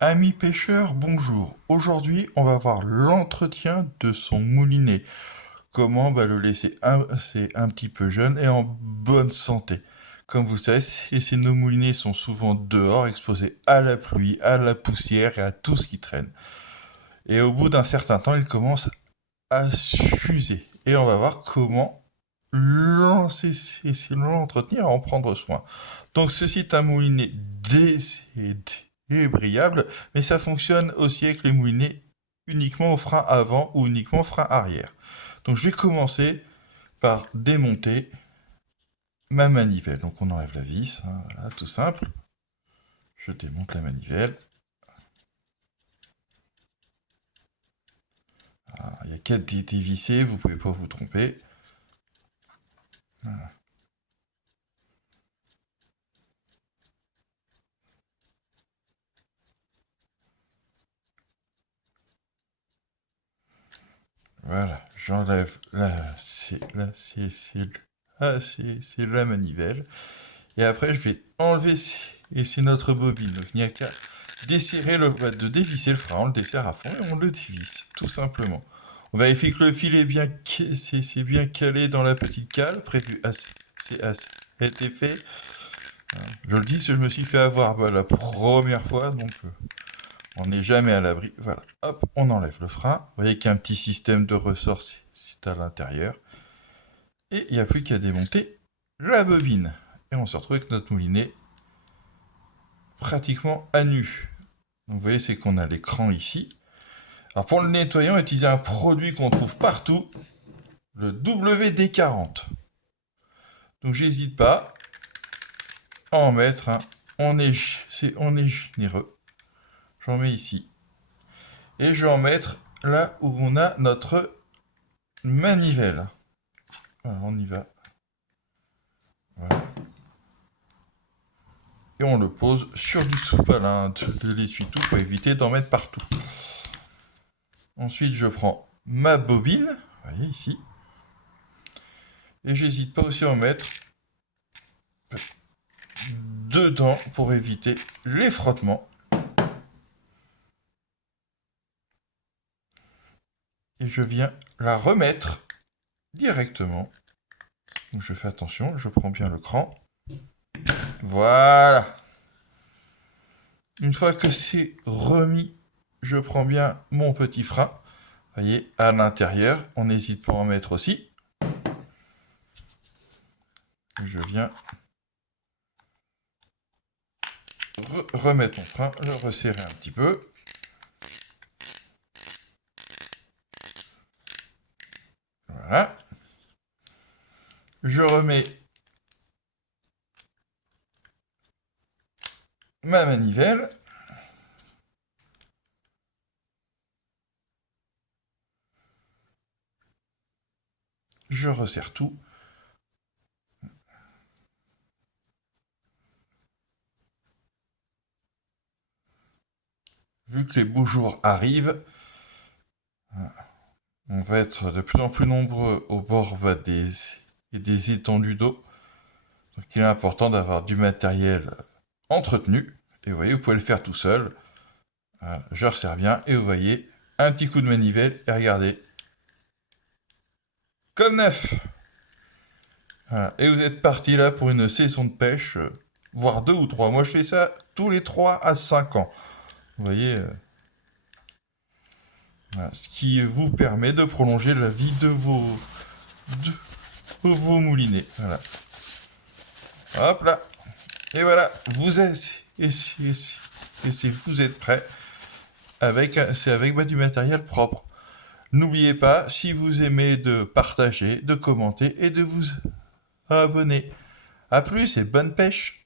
Amis pêcheurs, bonjour. Aujourd'hui, on va voir l'entretien de son moulinet. Comment le laisser c'est un petit peu jeune et en bonne santé. Comme vous savez, nos moulinets sont souvent dehors, exposés à la pluie, à la poussière et à tout ce qui traîne. Et au bout d'un certain temps, ils commencent à s'user. Et on va voir comment l'entretenir et en prendre soin. Donc ceci est un moulinet débrayable, mais ça fonctionne aussi avec les moulinets uniquement au frein avant ou uniquement au frein arrière. Donc je vais commencer par démonter ma manivelle. Donc on enlève la vis, hein, voilà, tout simple. Je démonte la manivelle. Il n'y a qu'à dévisser, vous ne pouvez pas vous tromper. Voilà. Voilà, j'enlève c'est la manivelle. Et après, je vais enlever, et c'est notre bobine. Donc, il n'y a qu'à desserrer de dévisser le frein. On le desserre à fond et on le dévisse, tout simplement. On vérifie que le fil est bien, c'est bien calé dans la petite cale, prévu à cet effet. Je le dis, je me suis fait avoir la première fois, donc on n'est jamais à l'abri. Voilà, hop, on enlève le frein. Vous voyez qu'il y a un petit système de ressort, c'est à l'intérieur. Et il n'y a plus qu'à démonter la bobine. Et on se retrouve avec notre moulinet pratiquement à nu. Donc vous voyez, c'est qu'on a l'écran ici. Alors pour le nettoyer, on va utiliser un produit qu'on trouve partout, le WD-40. Donc j'hésite pas à en mettre un. On est généreux. J'en mets ici. Et je vais en mettre là où on a notre manivelle. Voilà, on y va. Voilà. Et on le pose sur du sopalin, de l'essuie-tout pour éviter d'en mettre partout. Ensuite, je prends ma bobine, vous voyez ici, et j'hésite pas aussi à en mettre dedans pour éviter les frottements. Et je viens la remettre directement. Donc je fais attention, je prends bien le cran. Voilà. Une fois que c'est remis, je prends bien mon petit frein. Vous voyez, à l'intérieur, on n'hésite pas à en mettre aussi. Je viens remettre mon frein, le resserrer un petit peu. Voilà. Je remets ma manivelle. Je resserre tout. Vu que les beaux jours arrivent, on va être de plus en plus nombreux au bord des étendues d'eau. Donc il est important d'avoir du matériel entretenu. Et vous voyez, vous pouvez le faire tout seul. Voilà, je resserre bien. Et vous voyez, un petit coup de manivelle. Et regardez. Comme neuf. Voilà. Et vous êtes parti là pour une saison de pêche, voire 2 ou 3. Moi je fais ça tous les 3 à 5 ans. Vous voyez, voilà, ce qui vous permet de prolonger la vie de vos moulinets. Voilà. Hop là. Et voilà, vous êtes, vous êtes prêts. C'est avec du matériel propre. N'oubliez pas, si vous aimez, de partager, de commenter et de vous abonner. A plus et bonne pêche!